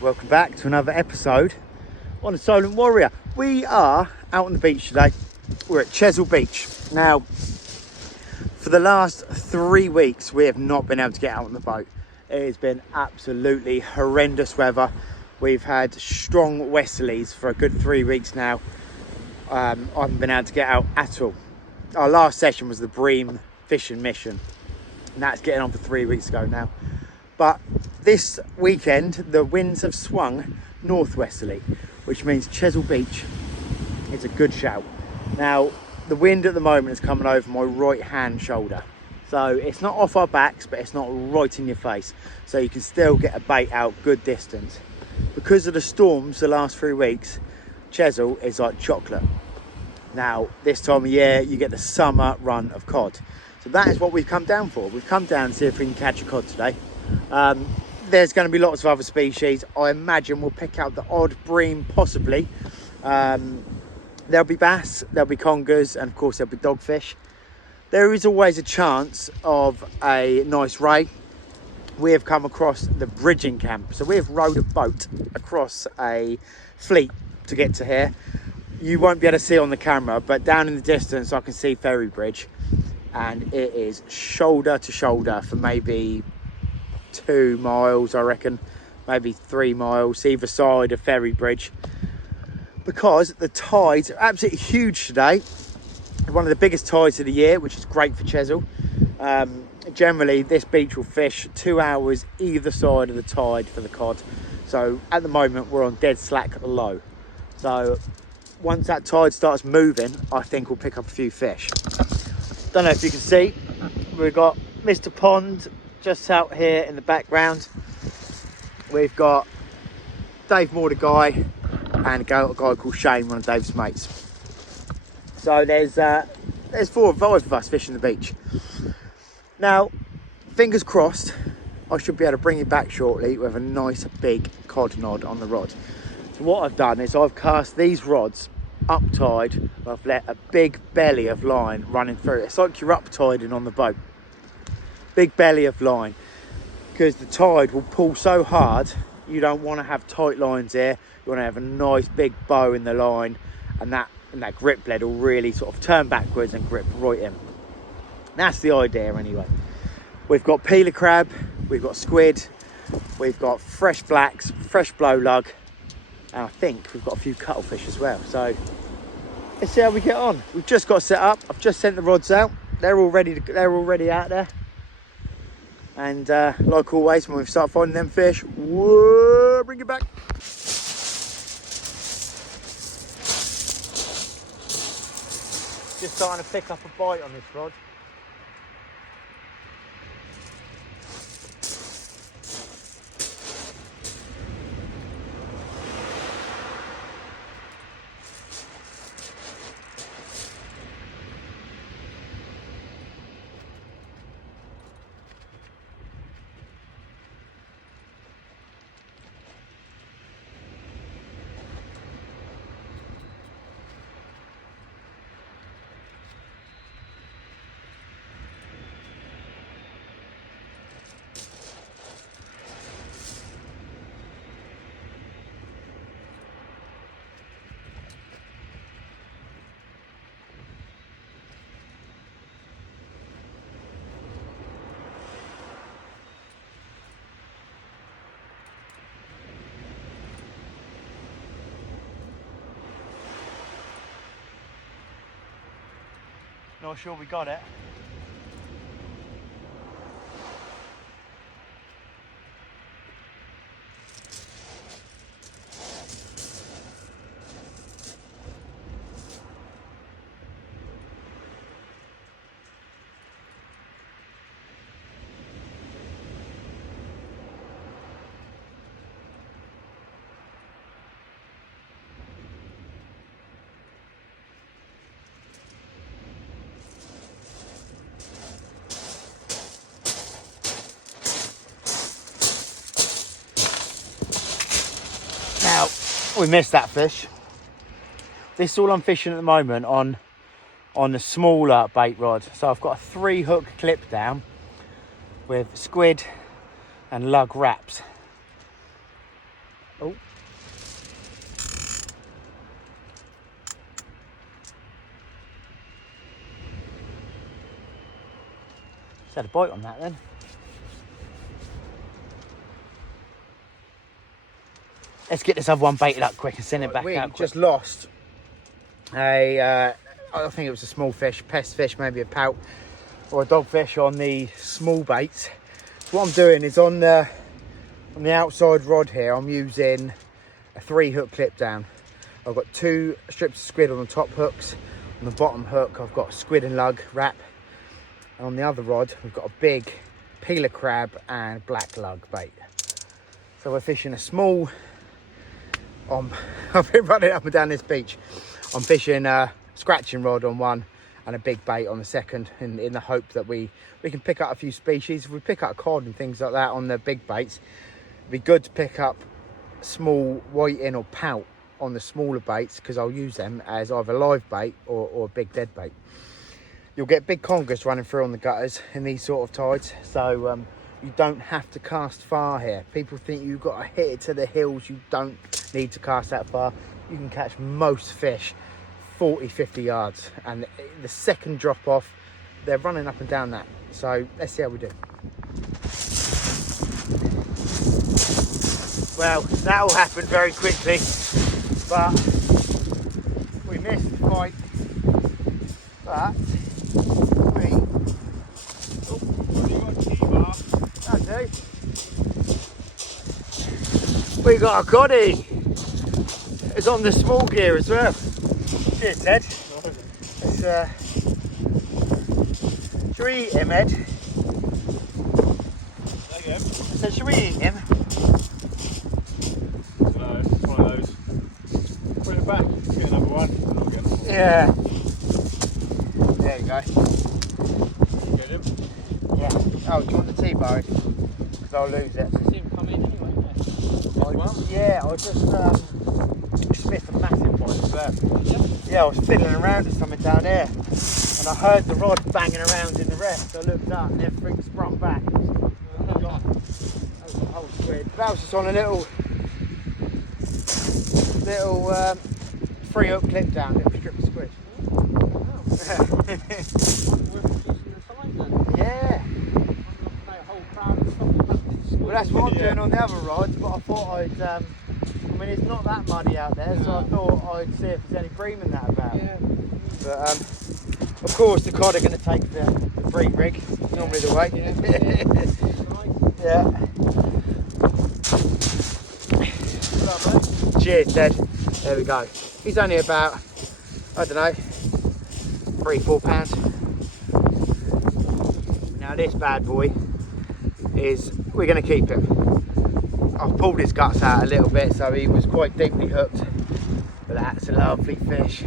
welcome back to another episode on the Solent Warrior. We are out on the beach today. We're at Chesil Beach. Now, for the last 3 weeks, we have not been able to get out on the boat. It has been absolutely horrendous weather. We've had strong westerlies for a good 3 weeks now. I haven't been able to get out at all. Our last session was the Bream fishing mission, and that's getting on for 3 weeks ago now. But this weekend, the winds have swung northwesterly, which means Chesil Beach is a good shout. Now, the wind at the moment is coming over my right hand shoulder. So it's not off our backs, but it's not right in your face. So you can still get a bait out good distance. Because of the storms the last 3 weeks, Chesil is like chocolate. Now, this time of year, you get the summer run of cod. So that is what we've come down for. We've come down to see if we can catch a cod today. There's going to be lots of other species. I imagine we'll pick out the odd bream, possibly. There'll be bass, there'll be congers, and of course there'll be dogfish. There is always a chance of a nice ray. We have come across the bridging camp. So we have rowed a boat across a fleet to get to here. You won't be able to see on the camera, but down in the distance I can see Ferry Bridge. And it is shoulder to shoulder for maybe 2 miles, I reckon, maybe 3 miles either side of Ferry Bridge, because the tides are absolutely huge today. One of the biggest tides of the year, which is great for Chesil. Generally this beach will fish 2 hours either side of the tide for the cod. So at the moment we're on dead slack low. So once that tide starts moving, I think we'll pick up a few fish. Don't know if you can see, we've got Mr. Pond just out here in the background. We've got Dave Moore, the guy, and a guy called Shane, one of Dave's mates. So there's 4 or 5 of us fishing the beach. Now, fingers crossed, I should be able to bring you back shortly with a nice big cod nod on the rod. So what I've done is I've cast these rods up tide. I've let a big belly of line running through. It's like you're up tiding on the boat. Big belly of line, because the tide will pull so hard. You don't want to have tight lines here. You want to have a nice big bow in the line, and that grip lead will really sort of turn backwards and grip right in. That's the idea anyway. We've got peeler crab, we've got squid, we've got fresh blacks, fresh blow lug, and I think we've got a few cuttlefish as well. So let's see how we get on. We've just got set up. I've just sent the rods out. They're already out there. And like always, when we start finding them fish, whoa, bring it back. Just starting to pick up a bite on this rod. Not sure we got it. Now, we missed that fish. This is all I'm fishing at the moment on the smaller bait rod. So I've got a 3 hook clip down with squid and lug wraps. Oh. Just had a bite on that then. Let's get this other one baited up quick and send it back out. We just lost a, I think it was a small fish, pest fish, maybe a pout or a dogfish on the small baits. So what I'm doing is on the outside rod here, I'm using a 3-hook clip down. I've got 2 strips of squid on the top hooks. On the bottom hook, I've got a squid and lug wrap. And on the other rod, we've got a big peeler crab and black lug bait. So we're fishing a small, I've been running up and down this beach. I'm fishing a scratching rod on one and a big bait on the second, in the hope that we can pick up a few species. If we pick up cod and things like that on the big baits, it'd be good to pick up small whiting or pout on the smaller baits, because I'll use them as either live bait or a big dead bait. You'll get big congers running through on the gutters in these sort of tides, so you don't have to cast far here. People think you've got to hit it to the hills. You don't need to cast that far. You can catch most fish 40-50 yards, and the second drop off, they're running up and down that. So let's see how we do. Well, that all happened very quickly, but we missed the fight. But we got a coddy. It's on the small gear as well. Cheers, Ted. Should we eat him, Ed? There you go. I said, should we eat him? No, it's one of those. Bring it back, get another one. And I'll get another one. Yeah. There you go. Get him. Yeah. Oh, do you want the T-bar? Because I'll lose it. See him come in anyway, Yeah, I just sniffed a massive one as well. Yeah, I was fiddling around with something down here, and I heard the rod banging around in the rest. I looked up and everything sprung back. That was a whole squid. That was just on a little 3-hook clip down, little strip of squid. Yeah. Well, that's what I'm doing on the other rods, but I thought I'd, I mean, it's not that muddy out there, so I thought I'd see if there's any bream in that about. Yeah. But, of course, the cod are going to take the bream rig, normally the way. Yeah. Cheers, Ted. There we go. He's only about, I don't know, 3-4 pounds. Now this bad boy is, we're going to keep him. I've pulled his guts out a little bit, so he was quite deeply hooked. But that's a lovely fish.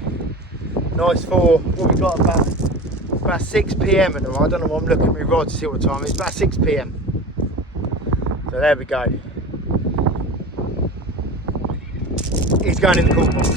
Nice for, what we got, about 6 PM at the moment. I don't know what I'm looking at my rod to see what time it is. About 6 PM. So there we go. He's going in the cool box.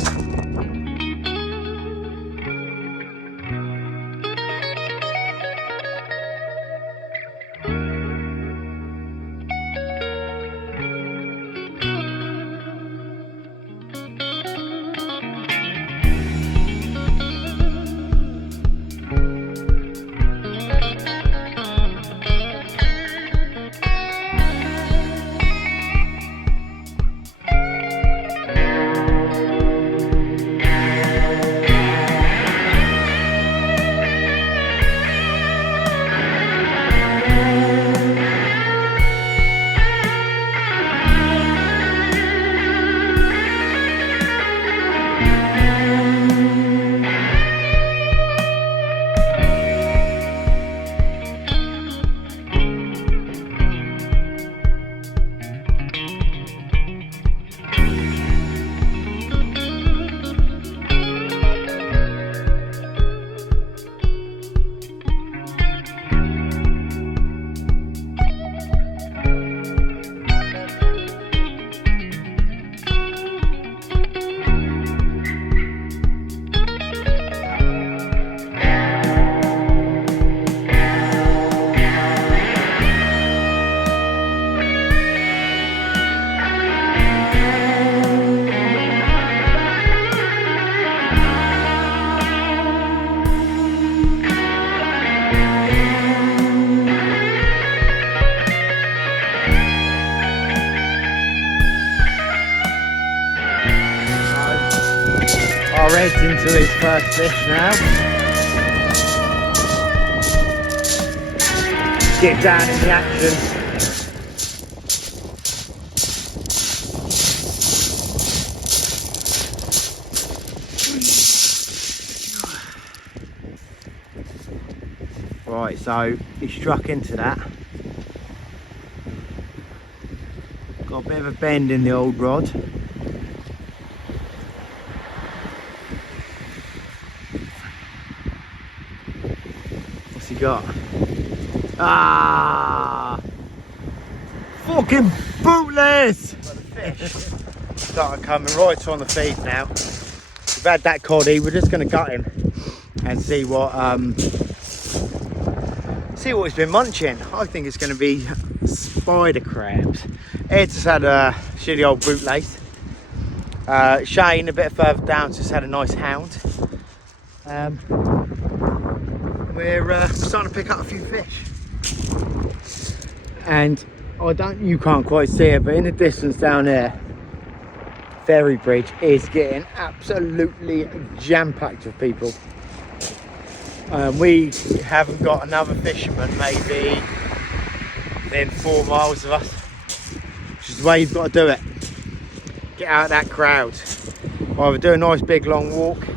heads into his first fish now. Get down in the action. Right, so he struck into that. Got a bit of a bend in the old rod. What's he got? Ah! Fucking bootless! Started coming right on the feed now. We've had that coddy, we're just going to gut him and see what he's been munching. I think it's going to be spider crabs. Ed's just had a shitty old bootlace. Shane a bit further down just had a nice hound. We're starting to pick up a few fish. And you can't quite see it, but in the distance down there, Ferry Bridge is getting absolutely jam-packed with people. We haven't got another fisherman maybe within 4 miles of us, which is the way you've got to do it. Get out of that crowd. Either do a nice big long walk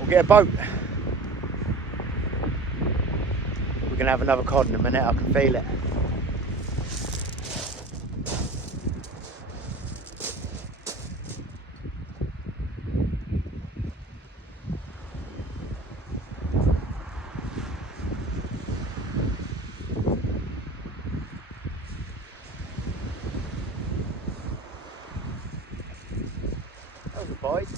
or get a boat. We're going to have another cod in a minute, I can feel it. Bite. I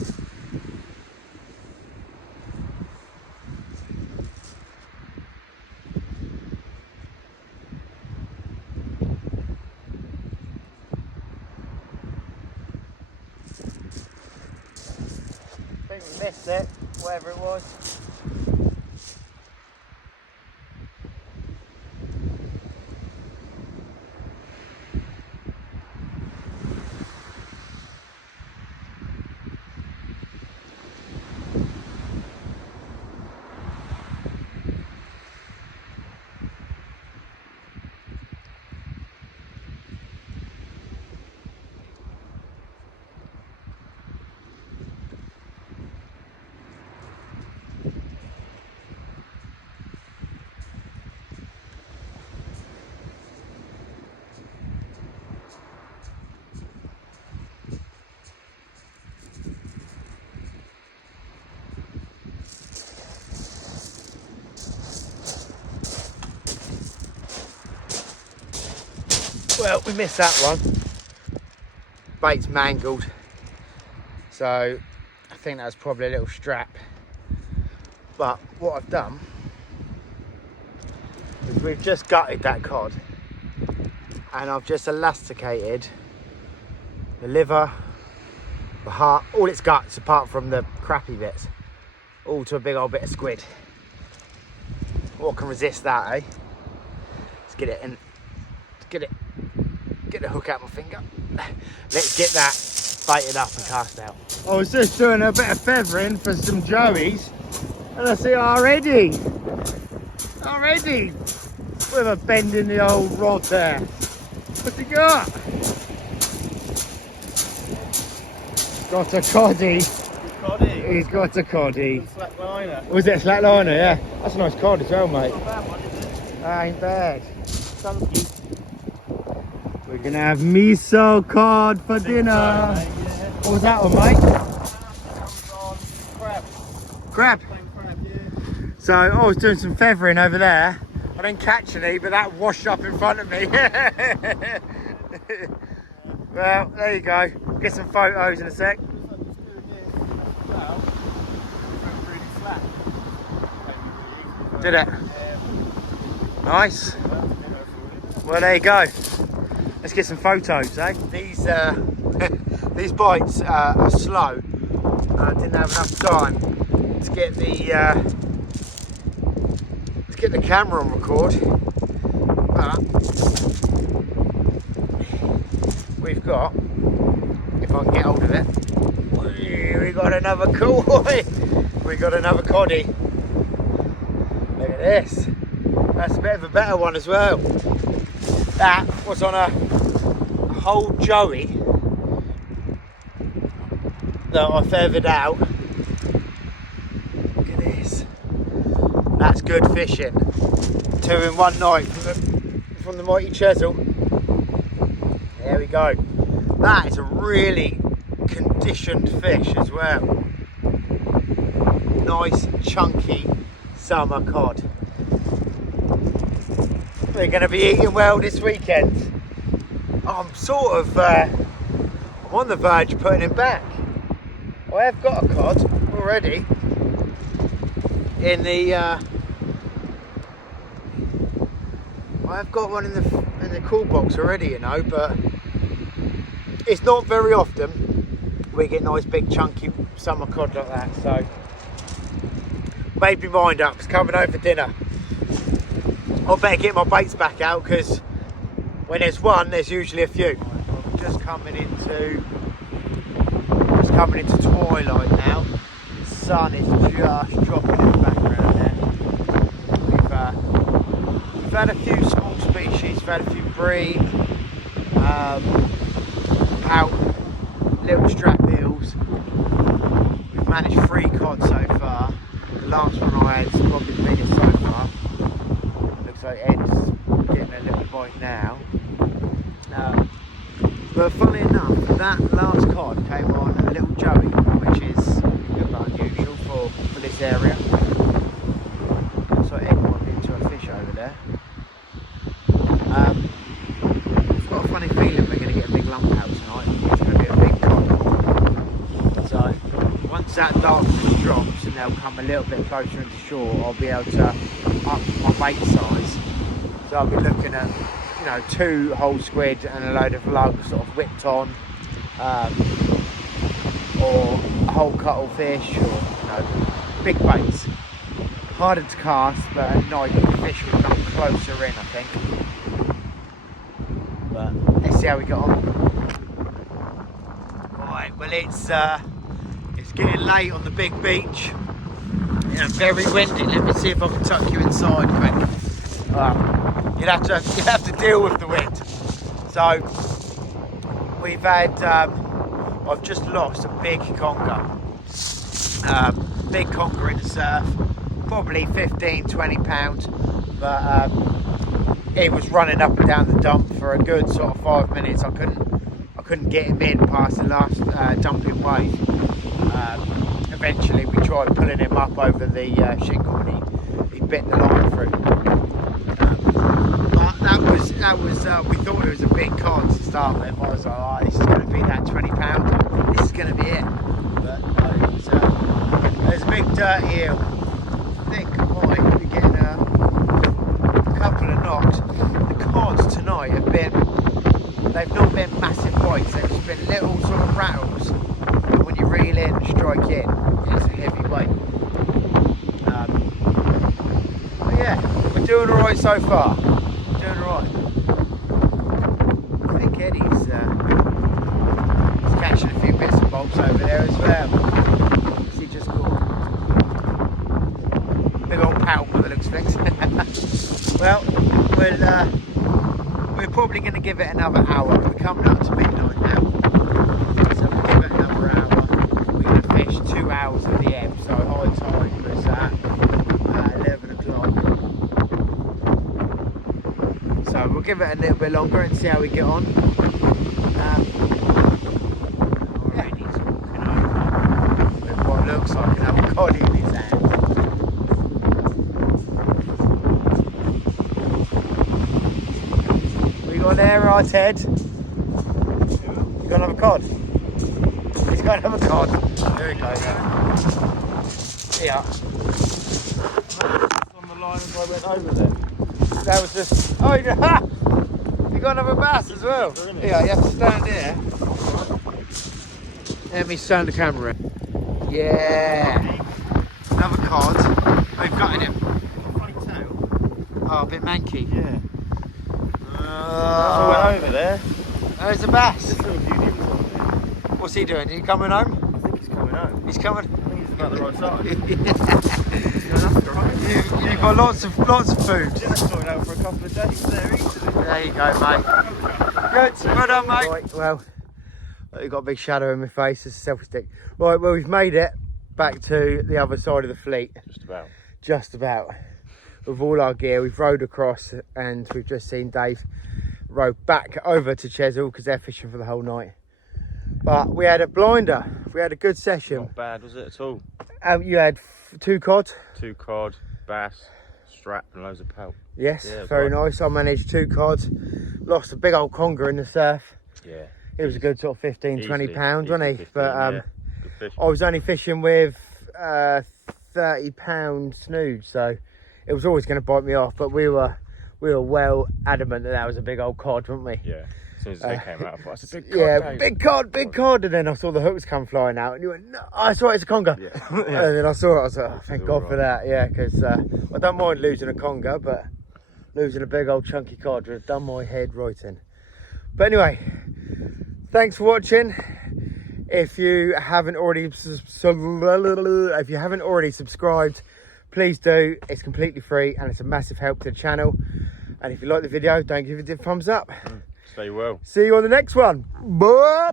think we missed it, whatever it was. Well, we missed that one. Bait's mangled. So I think that was probably a little strap. But what I've done is we've just gutted that cod and I've just elasticated the liver, the heart, all its guts apart from the crappy bits, all to a big old bit of squid. What can resist that, eh? Let's get it in. Get the hook out my finger. Let's get that baited up and cast out. I was just doing a bit of feathering for some joeys, and I see already with a bend in the old rod there. What's he got? Got a coddy. He's got a coddy. Slack liner. Was it a slack liner? Yeah. That's a nice cod as well, mate. Not a bad one, is it? That ain't bad. Chunky. We're gonna have miso cod for dinner. Yeah. What was that one, mate? On crab. Crab. Plain crab, yeah. So I was doing some feathering over there. I didn't catch any, but that washed up in front of me. Well, there you go. Get some photos in a sec. Did it? Nice. Well, there you go. Let's get some photos, eh? These these bites are slow. I didn't have enough time to get the camera on record, but we've got, if if I can get hold of it. We got another koi. We got another coddy. Look at this. That's a bit of a better one as well. That was on a whole joey that I feathered out. Look at this. That's good fishing. 2 in one night from the mighty Chesil. There we go. That is a really conditioned fish as well. Nice chunky summer cod. We're going to be eating well this weekend. I'm sort of I'm on the verge of putting him back. I have got a cod already in the I have got one in the cool box already, you know, but it's not very often we get nice big chunky summer cod like that, so made my mind up. It's coming over for dinner. I better get my baits back out because when there's one, there's usually a few. I'm just coming into twilight now. The sun is just dropping in the background there. We've had a few small species, we've had a few brie, pout, little strap eels. We've managed 3 cod so far. The last one I had is probably the biggest so far. Looks like Ed's getting a little bite now. But funnily enough, that last cod came on a little joey, which is a bit unusual for this area. So Ed wanted into a fish over there. I've got a funny feeling we're going to get a big lump out tonight. It's going to be a big cod. So once that darkness drops and they'll come a little bit closer into shore, I'll be able to up my bait size. So I'll be looking at, you know, 2 whole squid and a load of lugs sort of whipped on, or a whole cuttlefish, or, you know, big baits. Harder to cast, but at night the fish will come closer in, I think. But let's see how we get on. Right, well it's getting late on the big beach. Yeah, very windy. Let me see if I can tuck you inside quick. You have to deal with the wind. So we've had I've just lost a big conger. Big conger in the surf, probably 15-20 pounds, but it was running up and down the dump for a good sort of 5 minutes. I couldn't get him in past the last dumping wave. Eventually we tried pulling him up over the shingle and he bit the line through. That was we thought it was a big cod to start with. I was like, oh, this is going to be that 20 pound. This is going to be it. But no, it was a big dirty eel. I think I might be getting a couple of knocks. The cods tonight they've not been massive bites. They've just been little sort of rattles. But when you reel in and strike in, it's a heavy weight. But yeah, we're doing alright so far. Doing alright. I think Eddie's catching a few bits and bobs over there as well. What's he just caught? Big old pout by the looks of things. Well, we're probably going to give it another hour. We're coming up to midnight now. So we'll give it another hour. We're going to fish 2 hours at the ebb, so high tide was at 11 o'clock. So we'll give it a little bit longer and see how we get on. Already he's walking over with what looks like another cod in his hand. We got there, right, Ted? You got another cod? He's got another cod. There we go. Yeah. On the line as I went over there. That was just. Oh, you got another bass as well. Yeah, you have to stand here. Let me stand the camera. Yeah. Another cod. We've got him. Funny tail. Oh, a bit manky. Yeah. I went over there. There's a bass. This little beauty was on there. Well, What's he doing? Is he coming home? I think he's coming home. He's coming. I think he's about the right side. You've got lots of food. Just sorted out for a couple of days there easily. There you go, mate. Good. Well done, mate. Right, well, you've got a big shadow in my face. It's a selfie stick. Right, well, we've made it back to the other side of the fleet. Just about. Just about. With all our gear, we've rowed across, and we've just seen Dave row back over to Chesil because they're fishing for the whole night. But we had a blinder. We had a good session. Not bad, was it at all? You had 2 cod. 2 cod, bass, strap, and loads of pelt. Yes, Yeah, very right. nice. I managed 2 cod. Lost a big old conger in the surf. Yeah. It was a good sort of 15, 20 Easily, pounds, wasn't he? 15, But yeah. Good fish. I was only fishing with 30-pound snood, so it was always going to bite me off. But we were well adamant that was a big old cod, weren't we? Yeah. As soon as they came out, I thought, it's a big cod. Yeah, Dave. big cod. And then I saw the hooks come flying out, and you went, no, I saw it's a conger. Yeah. And then I saw it, I was like, oh, thank It's God all for that. Yeah, because I don't mind losing a conger, but losing a big old chunky cod would have done my head right in. But anyway, thanks for watching. If you haven't already subscribed, please do. It's completely free and it's a massive help to the channel. And if you like the video, don't give it a thumbs up. Stay well. See you on the next one. Bye.